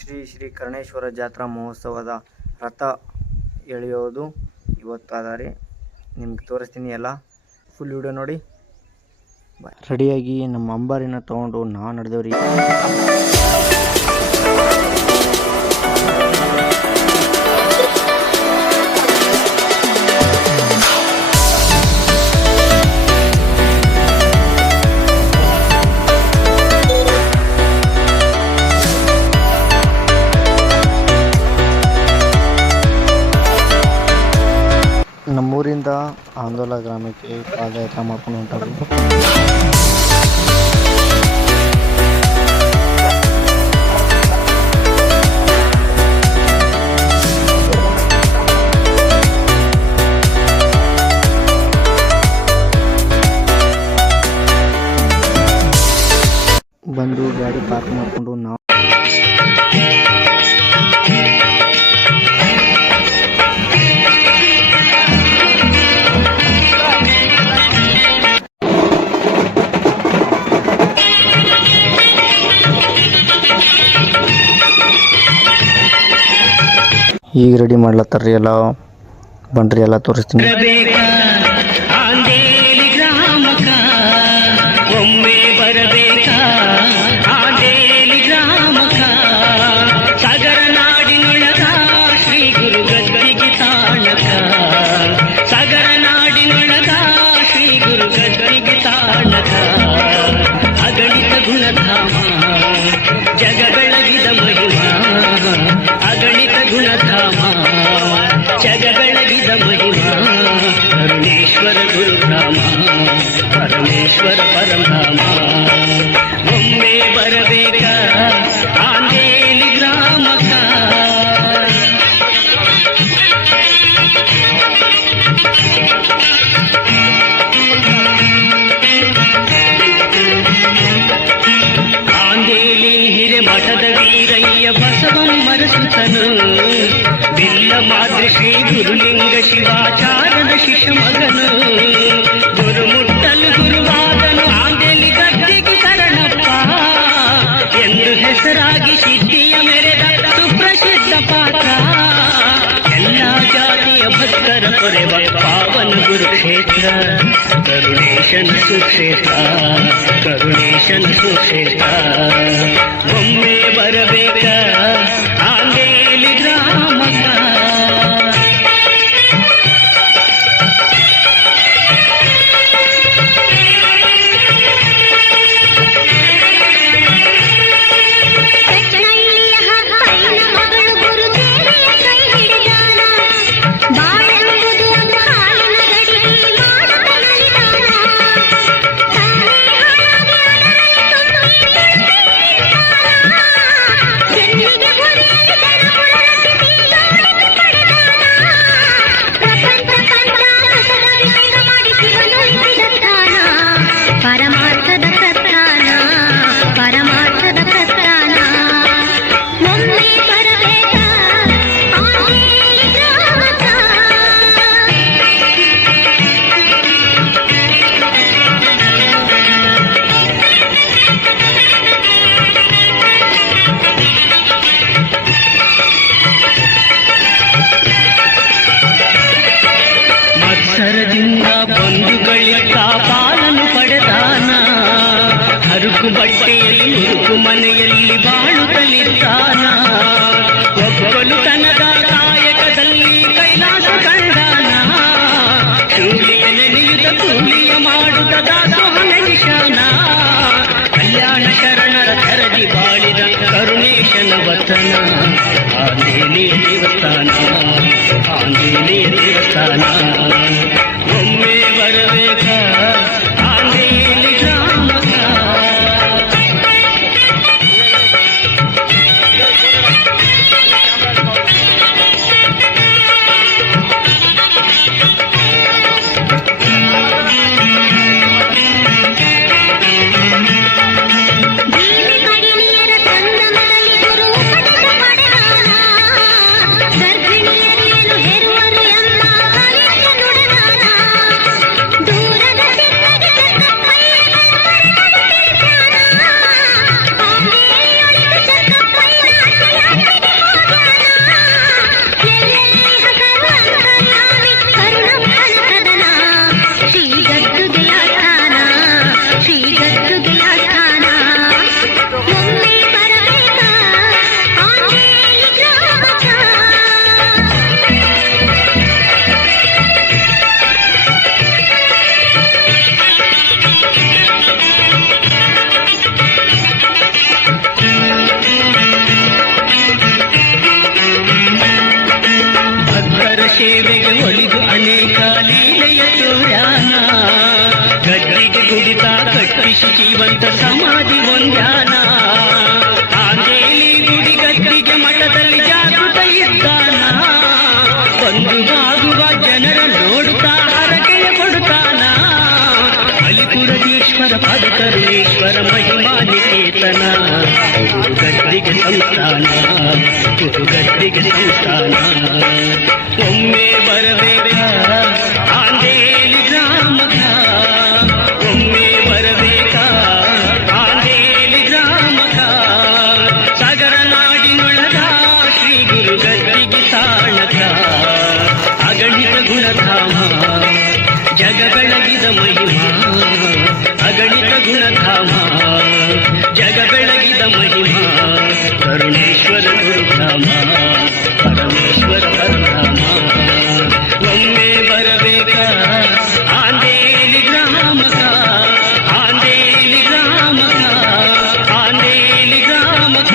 ಶ್ರೀ ಶ್ರೀ ಕರ್ಣೇಶ್ವರ ಜಾತ್ರಾ ಮಹೋತ್ಸವದ ರಥ ಎಳೆಯೋದು ಇವತ್ತು ಆದರೆ ನಿಮ್ಗೆ ತೋರಿಸ್ತೀನಿ. ಎಲ್ಲ ಫುಲ್ ವಿಡಿಯೋ ನೋಡಿ. ರೆಡಿಯಾಗಿ ನಮ್ಮ ಅಂಬಾರಿನ ತೊಗೊಂಡು ನಾವು ನಡೆದೇವ್ರಿ. ನಮ್ಮೂರಿಂದ ಆಂದೋಲ ಗ್ರಾಮಕ್ಕೆ ಪಾದಯಾತ್ರೆ ಮಾಡ್ಕೊಂಡು ಹೊಂಟಾರಿ. ಬಂದು ಗಾಡಿ ಪಾರ್ಕ್ ಮಾಡಿಕೊಂಡು ನಾವು ಈಗ ರೆಡಿ ಮಾಡ್ಲತ್ತಾರ್ರಿ. ಎಲ್ಲ ಬನ್ರಿ, ಎಲ್ಲ ತೋರಿಸ್ತೀನಿ. ಅಗಣಿತ ಗುಣಧಾಮ ಜಗ ಬೆಳಗಿದ ಮಹಿಮಾ, ಅಗಣಿತ ಗುಣಧಾಮ ಜಗ ಬೆಳಗಿದ ಮಹಿಮಾ, ಕರುಣೇಶ್ವರ ಗುರುಧಾಮ ಪರಮೇಶ್ವರ ಪರಧಾಮ. ಒಮ್ಮೆ ಬರಬೇಕ ಆಂದೇಲಿ ಗ್ರಾಮಕ, ಮಠದ ವೀರಯ್ಯ ಬಸವಮ್ಮರ ಸುತನು, ಬಿಲ್ಲ ಮಾತೃ ಶ್ರೀ ಗುರುಲಿಂಗ ಶಿವಾಚಾರದ ಶಿಷ್ಯ ಮಗನು, ಗುರುಮುಟ್ಟಲು ಗುರುವಾದನು ಆಂದೇಲಿ ಗದ್ದಿಗೆ ಶರಣಪ್ಪ ಎಂದು ಹೆಸರಾಗಿ ಸಿದ್ಧಿಯ ಮೆರೆದ ಸುಪ್ರಸಿದ್ಧ ಪಾತ್ರ. ಎಲ್ಲ ಜಾತಿಯ ಭಕ್ತರ ಪೊರೆವ ಪಾವನ ಗುರುಕ್ಷೇತ್ರ, ಕರುಣೇಶನ ಸುಕ್ಷೇತ್ರ, ಕರುಣೇಶನ ಸುಕ್ಷೇತ್ರ. ಒಮ್ಮೆ ಬರಬೇಕ ಆಂದೇಲಿ ಗ್ರಾಮಕ, ಮತ್ಸರದಿಂದ ಬಂಧುಗಳಿಂದ ಪಾಲನ್ನು ಪಡೆದಾನ, ಹರುಕು ಬಟ್ಟೆಯಲ್ಲಿ ಮುರುಕು ಮನೆಯಲ್ಲಿ ಬಾಳುತ್ತಲಿದ್ದಾನ, ಒಬ್ಬಳು ತನದ ಕಾಯಕದಲ್ಲಿ ಕೈಲಾಸ ಕಂಡಾನ, ಶೂಲಿಯ ನೆನೆಯುತ್ತ ಕೂಲಿಯ ಮಾಡುತ್ತ ದಾಸೋಹನ ನಿಶಾನ, ಕಲ್ಯಾಣ ಶರಣರ ಕರದಿ ಬಾಳಿದ ಕರುಣೇಶನ ವತನ, ಆಂಜನೇಯ ದೇವಸ್ಥಾನ, ಆಂಜನೇಯ ದೇವಸ್ಥಾನ. ಒಮ್ಮೆ ಬರಬೇಕ ಆಂಜನೇಯ ಗ್ರಾಮಕ, ದೂರ ತಾಣ ಗುರುಗದ್ದಿಗೆ ಸಂಸ್ಥಾನ. ಒಮ್ಮೆ ಬರಬೇಕ ಆಂದೇಲಿ ಗ್ರಾಮಕ, ಒಮ್ಮೆ ಬರಬೇಕ ಆಂದೇಲಿ ಗ್ರಾಮಕ. ಸಾಗರ ನಾಡಿನೊಳಗ ಶ್ರೀ ಗುರುಗದ್ದಿಗೆ ತಾಣಕ. ಅಗಣಿತ ಗುಣಧಾಮ ಜಗ ಬೆಳಗಿದ ಮಹಿಮಾ, ಅಗಣಿತ ಗುಣಧಾಮ ಜಗ ಬೆಳಗಿದ ಮಹಿಮಾ. ಕರುಣೇಶ್ವರ ಗುರುಧಾಮ ಪರಮೇಶ್ವರ ಪರಧಾಮ. ಒಮ್ಮೆ ಬರಬೇಕ ಆಂದೇಲಿ ಗ್ರಾಮಕ, ಆಂದೇಲಿ ಗ್ರಾಮಕ, ಆಂದೇಲಿ ಗ್ರಾಮಕ.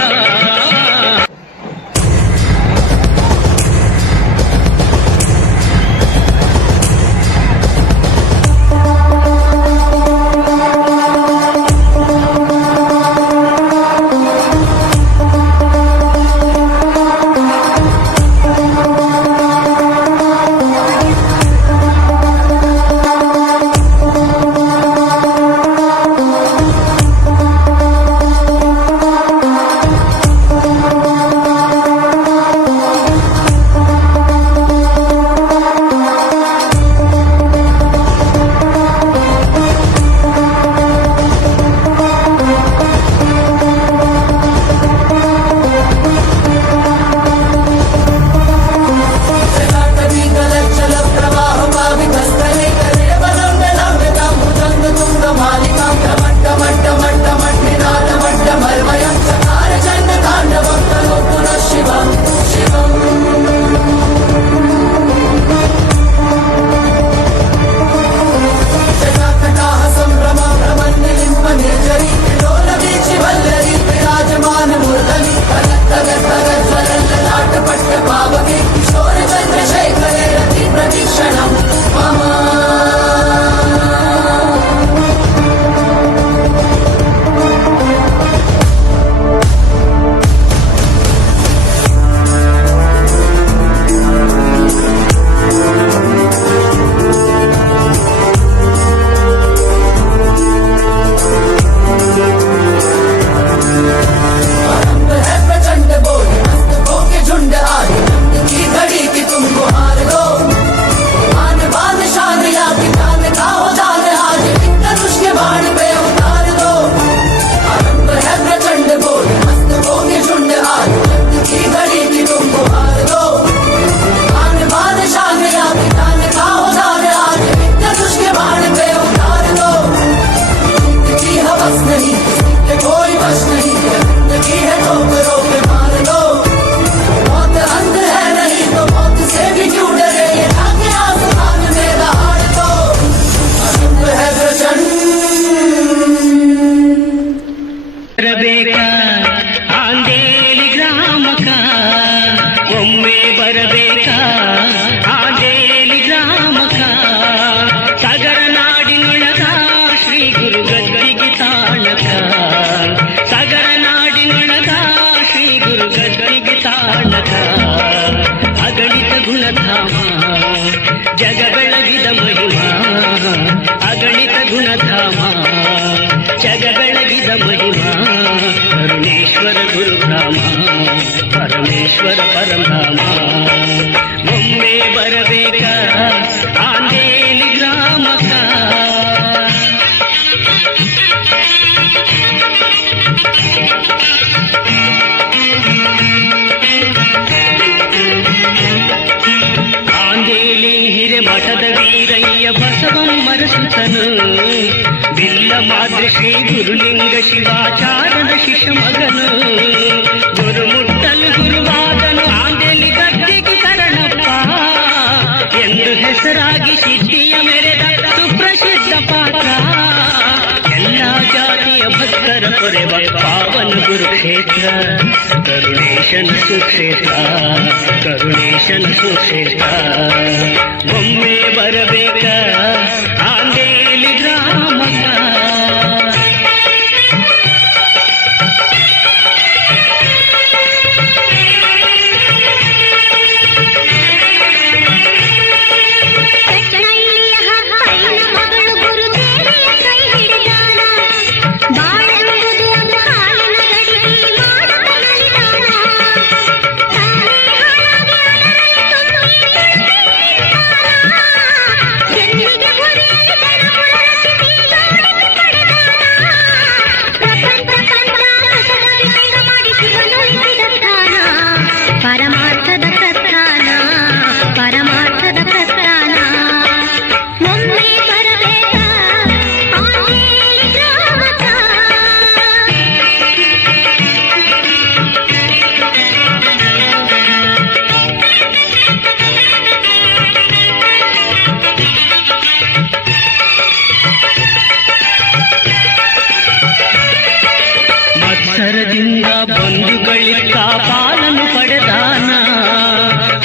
ಆಂದೇಲಿ ಗ್ರಾಮಕ, ಒಮ್ಮೆ ಬರಬೇಕ ಆಂದೇಲಿ ಗ್ರಾಮಕ. ಸಾಗರ ನಾಡಿನೊಳಗ ಶ್ರೀ ಗುರುಗದ್ದಿಗೆ ತಾಣಕ, ಸಾಗರ ನಾಡಿನೊಳಗ ಶ್ರೀ ಗುರುಗದ್ದಿಗೆ ತಾಣಕ. ಅಗಣಿತ ಗುಣಧಾಮ ಜಗ ಬೆಳಗಿದ ಮಹಿಮಾ, ಅಗಣಿತ ಗುಣಧಾಮ ಜಗ ಬೆಳಗಿದ ಮಹಿಮಾ. ಕರುಣೇಶ್ವರ ಗುರುಧಾಮ ಪರಮೇಶ್ವರ ಪರಧಾಮ. ಒಮ್ಮೆ ಬರಬೇಕ ಆಂದೇಲಿ ಗ್ರಾಮಕ. ಆಂದೇಲಿ ಹಿರೇಮಠದ ವೀರಯ್ಯ ಬಸವಮ್ಮರ ಸುತನು, ಬಿಲ್ಲ ಮಾದ್ರೆ ಶ್ರೀ ಗುರುಲಿಂಗ ಶಿವಾಚಾರದ ಶಿಷ್ಯ ಮಗನು. ಗುರುಮುಟ್ಟಲು ಗುರುವಾದನು ಆಂದೇಲಿ ಗದ್ದಿಗೆ ಶರಣಪ್ಪ ಎಂದು ಹೆಸರಾಗಿ ಸಿದ್ಧಿಯ ಮೆರೆದ ಸುಪ್ರಸಿದ್ಧ ಪಾತ್ರ. ಎಲ್ಲ ಜಾತಿಯ ಭಕ್ತರ ಪೊರೆವ ಪಾವನ ಗುರುಕ್ಷೇತ್ರ, ಕರುಣೇಶನ ಸುಕ್ಷೇತ್ರ, ಕರುಣೇಶನ ಸುಕ್ಷೇತ್ರ. ಒಮ್ಮೆ ಬರಬೇಕ ಆಂದೇಲಿ ಗ್ರಾಮಕ. ಪರಮಾರ್ಥದ ಪ್ರಸ್ಥಾನ ಪರಮಾರ್ಥದ ಪ್ರಸ್ಥಾನ ಒಮ್ಮೆ ಬರಬೇಕ ಆಂಜನೇಯ ಗ್ರಾಮಕ. ಮತ್ಸರದಿಂದ ಬಂಧುಗಳಿಂದ ಪಾಲನ್ನು ಪಡೆದಾನ,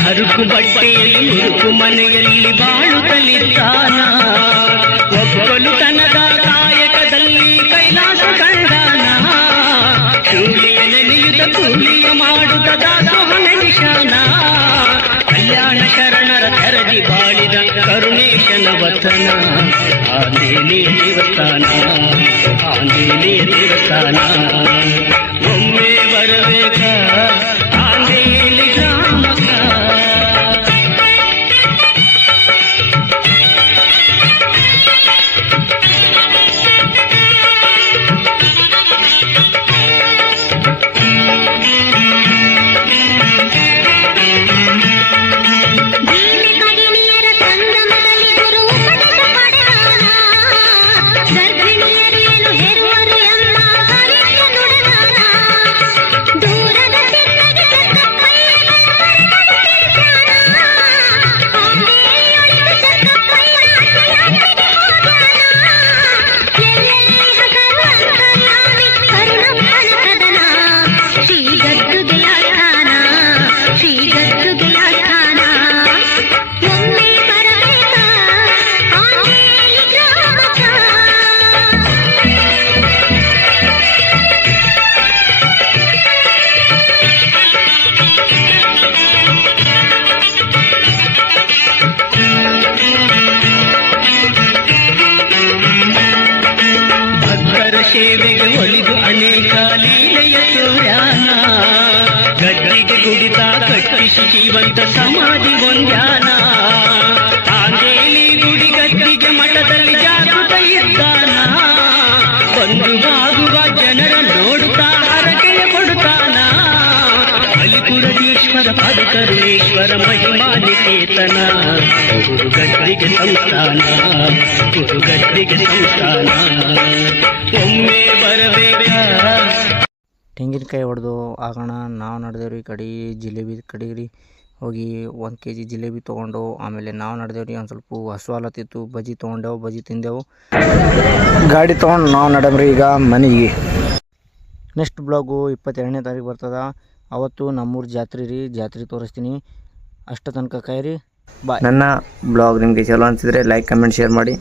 ಹರುಕು ಬಟ್ಟೆಯಲ್ಲಿ ಮುರುಕು ಮನೆಯಲ್ಲಿ ಬಾಳುತ್ತಲಿದ್ದಾನ. ಒಬ್ಬಳುತನದ ಕಾಯಕದಲ್ಲಿ ಕೈಲಾಸ ಕಂಡಾನ, ಶೂಲಿಯ ನೆನೆಯುತ್ತ ಕೂಲಿಯ ಮಾಡುತ್ತ ದಾಸೋಹನ ನಿಶಾನ. ಕಲ್ಯಾಣ ಶರಣರ ತೆರದಿ ಬಾಳಿದ ಕರುಣೇಶನ ವತನ, ಆಂಜನೇಯ ದೇವಸ್ಥಾನ ಆಂಜನೇಯ ದೇವಸ್ಥಾನ. ಒಮ್ಮೆ ಬರಬೇಕ ಆಂಜನೇಯ ಗ್ರಾಮಕ. ಗರ್ಭಿಣಿಯರ ಸಂಗಮದಲ್ಲಿ ಗುರು ಉಪದೇಶ ಪಡೆದಾನ, ಗರ್ಭಿಣಿಯರು ಏನು ಹೆರುವರು ಎಂಬ ಹರಿಯ ನುಡಿದಾನ. ದೂರದ ತಿರುಗಿ ಚಕ್ಕಪ್ಪಯ್ಯಗಳ ಪರಿಮಳಪಡಿಸಾನ, ಆಂಜನೇಯೊಳಿದು ಚಕ್ಕಪ್ಪಯ್ಯ ಯಾತ್ರೆಗೆ ಹೋಗ್ಯಾನ. ಎಲ್ಲೆಲ್ಲಿ ಹಗಲು ಅಂತರ್ಯಾಮಿ ಕರುಣಪ್ಪನ ಕದನ, ಶ್ರೀ ಗದ್ದುಗೆಯ ಸ್ಥಾನ ಶ್ರೀ ಗದ್ದುಗೆಯ ಸ್ಥಾನ. ಒಮ್ಮೆ ಬರಬೇಕ ಆಂಜನೇಯ ಗ್ರಾಮಕ. ಭಕ್ತರ ಸೇವೆಗೆ ಒಲಿದು ಅನೇಕ ಲೀಲೆಯ ತೋರ್ಯಾನ, ಗದ್ದಿಗೆ ಗುಡಿತ ಕಟ್ಟಿಸಿ ಜೀವಂತ ಸಮಾಧಿ ಒಂದ್ಯಾನ. ಆಂಜನೇಯ ಗುಡಿ ಗದ್ದಿಗೆ ಮಠದಲ್ಲಿ ಜಾಗೃತ ಇದ್ದಾನ, ಬಂದು ಬಾಗುವ ಜನರ ನೋಡುತ್ತಾ ಹರಕೆಯ ಕೊಡುತ್ತಾನ. ಬಲಿಪುರದೀಶ್ವರ ಪದ ಕರುಣೇಶ್ವರ ಮಹಿಮಾ ನಿಕೇತನ, ಗುರುಗದ್ದಿಗೆ ಸಂಸ್ಥಾನ ಗುರುಗದ್ದಿಗೆ ಸಂಸ್ಥಾನ. ಒಮ್ಮೆ ಬರಬೇಕ. ತೆಂಗಿನಕಾಯಿ ಹೊಡೆದು ಆಗೋಣ ನಾವು ನಡೆದೇವ್ರಿ ಕಡೆ ಜಿಲೇಬಿ ಕಡೆಗ್ರಿ ಹೋಗಿ 1 kg ಜಿಲೇಬಿ ತೊಗೊಂಡು ಆಮೇಲೆ ನಾವು ನಡೆದೇವ್ರಿ. ಒಂದು ಸ್ವಲ್ಪ ಹಸುವಾಲತ್ತಿತ್ತು, ಬಜ್ಜಿ ತೊಗೊಂಡೆವು, ಬಜ್ಜಿ ತಿಂದೆವು. ಗಾಡಿ ತೊಗೊಂಡು ನಾವು ನಡಮ್ರಿ ಈಗ ಮನೆಗೆ. ನೆಕ್ಸ್ಟ್ ಬ್ಲಾಗು 22ನೇ ತಾರೀಕು ಬರ್ತದ. ಅವತ್ತು ನಮ್ಮೂರು ಜಾತ್ರೆ ರೀ, ಜಾತ್ರೆ ತೋರಿಸ್ತೀನಿ. ಅಷ್ಟು ತನಕ ಕಾಯಿರಿ. ಬಾಯ್. ನನ್ನ ಬ್ಲಾಗ್ ನಿಮಗೆ ಚಲೋ ಅನಿಸಿದರೆ ಲೈಕ್ ಕಮೆಂಟ್ ಶೇರ್ ಮಾಡಿ.